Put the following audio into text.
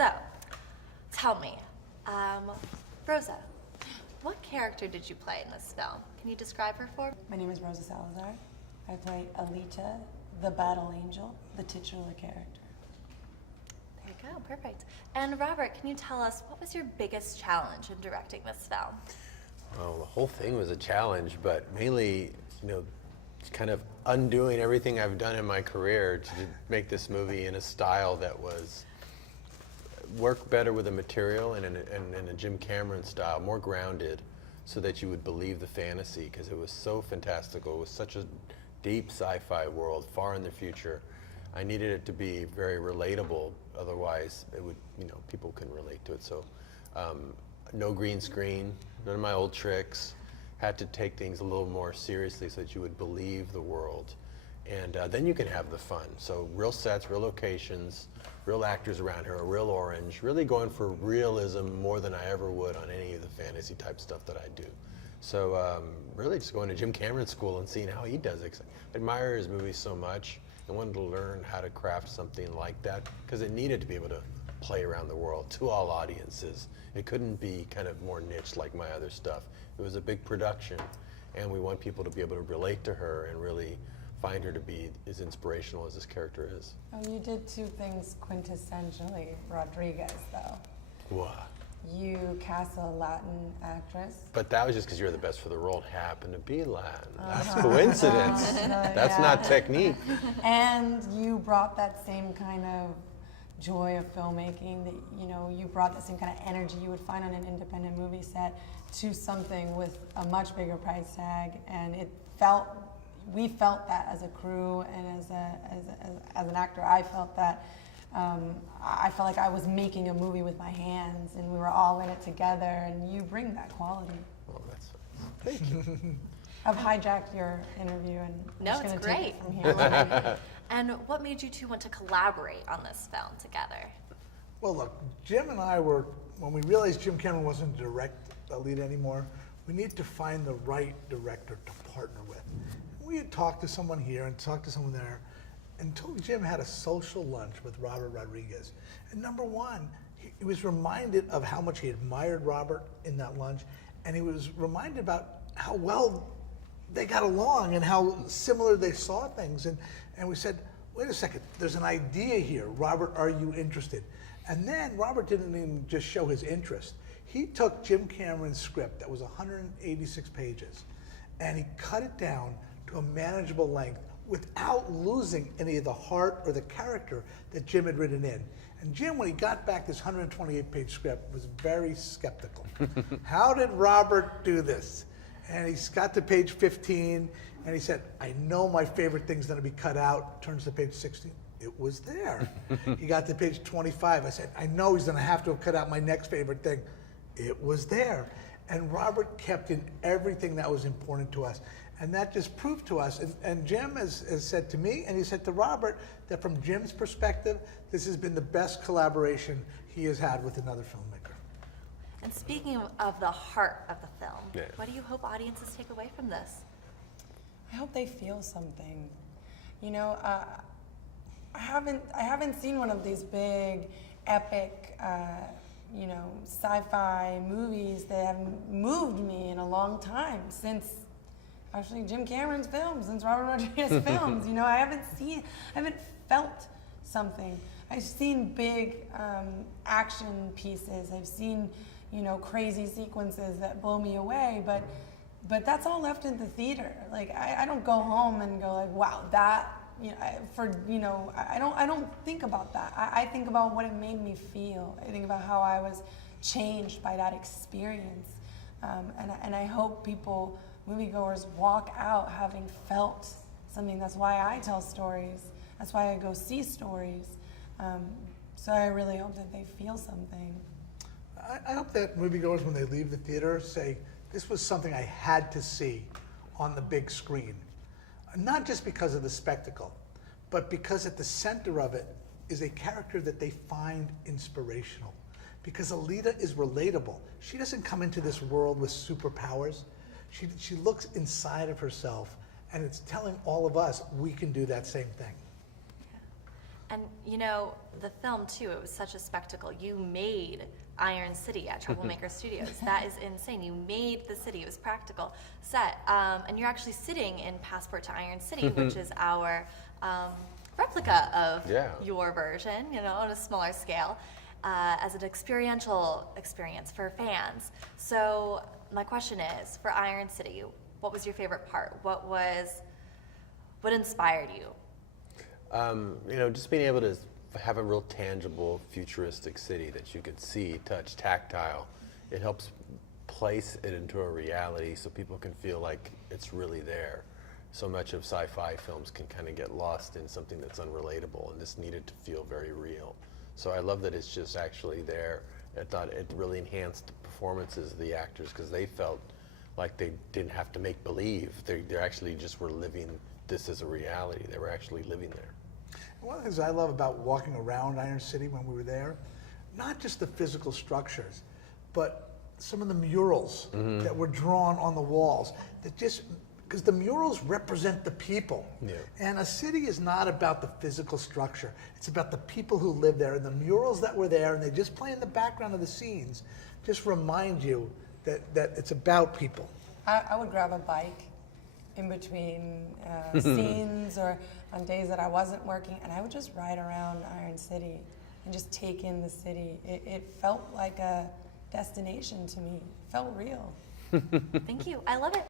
So, tell me, Rosa, what character did you play in this film? Can you describe her for me? My name is Rosa Salazar. I play Alita, the battle angel, the titular character. There you go, perfect. And Robert, can you tell us, what was your biggest challenge in directing this film? Well, the whole thing was a challenge, but mainly, kind of undoing everything I've done in my career to make this movie in a style that was work better with the material and in a Jim Cameron style, more grounded, so that you would believe the fantasy, because it was so fantastical. It was such a deep sci-fi world, far in the future. I needed it to be very relatable, otherwise it would, people couldn't relate to it. So no green screen, none of my old tricks. Had to take things a little more seriously so that you would believe the world. And then you can have the fun. So real sets, real locations, real actors around here, a real orange, really going for realism more than I ever would on any of the fantasy type stuff that I do. So really just going to Jim Cameron school and seeing how he does it. I admire his movies so much and wanted to learn how to craft something like that, because it needed to be able to play around the world to all audiences. It couldn't be kind of more niche like my other stuff. It was a big production, and we want people to be able to relate to her and really find her to be as inspirational as this character is. Oh, you did two things quintessentially Rodriguez, though. What? You cast a Latin actress. But that was just because you're the best for the role and happened to be Latin. That's coincidence. That's not technique. And you brought that same kind of joy of filmmaking, that you brought the same kind of energy you would find on an independent movie set to something with a much bigger price tag, and we felt that as a crew, and as an actor, I felt that. I felt like I was making a movie with my hands, and we were all in it together, and you bring that quality. Well, that's thank you. I've hijacked your interview, and No, I'm it's just gonna great. take it from here. And what made you two want to collaborate on this film together? Well, look, Jim and I were, when we realized Jim Cameron wasn't to direct Alita anymore, we needed to find the right director to partner with. We had talked to someone here and talked to someone there, until Jim had a social lunch with Robert Rodriguez. And number one, he was reminded of how much he admired Robert in that lunch, and he was reminded about how well they got along and how similar they saw things. And we said, wait a second, there's an idea here. Robert, are you interested? And then Robert didn't even just show his interest. He took Jim Cameron's script that was 186 pages, and he cut it down to a manageable length without losing any of the heart or the character that Jim had written in. And Jim, when he got back this 128-page script, was very skeptical. How did Robert do this? And he got to page 15, and he said, I know my favorite thing's gonna be cut out. Turns to page 16. It was there. He got to page 25. I said, I know he's gonna have to have cut out my next favorite thing. It was there. And Robert kept in everything that was important to us. And that just proved to us, and Jim has said to me, and he said to Robert, that from Jim's perspective, this has been the best collaboration he has had with another filmmaker. And speaking of the heart of the film, Yeah. what do you hope audiences take away from this? I hope they feel something. I haven't seen one of these big, epic, sci-fi movies that have moved me in a long time, since actually Jim Cameron's films, since Robert Rodriguez's films. I haven't felt something. I've seen big action pieces. I've seen, crazy sequences that blow me away, but that's all left in the theater. Like, I don't go home and go like, wow, that, I don't think about that. I think about what it made me feel. I think about how I was changed by that experience. And I hope moviegoers walk out having felt something. That's why I tell stories. That's why I go see stories. So I really hope that they feel something. I hope that moviegoers, when they leave the theater, say, this was something I had to see on the big screen. Not just because of the spectacle, but because at the center of it is a character that they find inspirational. Because Alita is relatable. She doesn't come into this world with superpowers. She looks inside of herself, and it's telling all of us we can do that same thing. And you know, the film too, it was such a spectacle. You made Iron City at Troublemaker Studios. That is insane. You made the city. It was practical set. And you're actually sitting in Passport to Iron City, which is our replica of your version, you know, on a smaller scale, as an experiential experience for fans. So my question is, for Iron City, what was your favorite part? What inspired you? You know, just being able to have a real tangible, futuristic city that you could see, touch, tactile. It helps place it into a reality so people can feel like it's really there. So much of sci-fi films can kind of get lost in something that's unrelatable, and this needed to feel very real. So I love that it's just actually there. I thought it really enhanced the performances of the actors because they felt like they didn't have to make believe. They actually just were living this as a reality. They were actually living there. One of the things I love about walking around Iron City when we were there, not just the physical structures, but some of the murals that were drawn on the walls. That just, because the murals represent the people. Yeah. And a city is not about the physical structure. It's about the people who live there. And the murals that were there, and they just play in the background of the scenes, just remind you that it's about people. I would grab a bike in between scenes or on days that I wasn't working, and I would just ride around Iron City and just take in the city. It felt like a destination to me. It felt real. Thank you. I love it.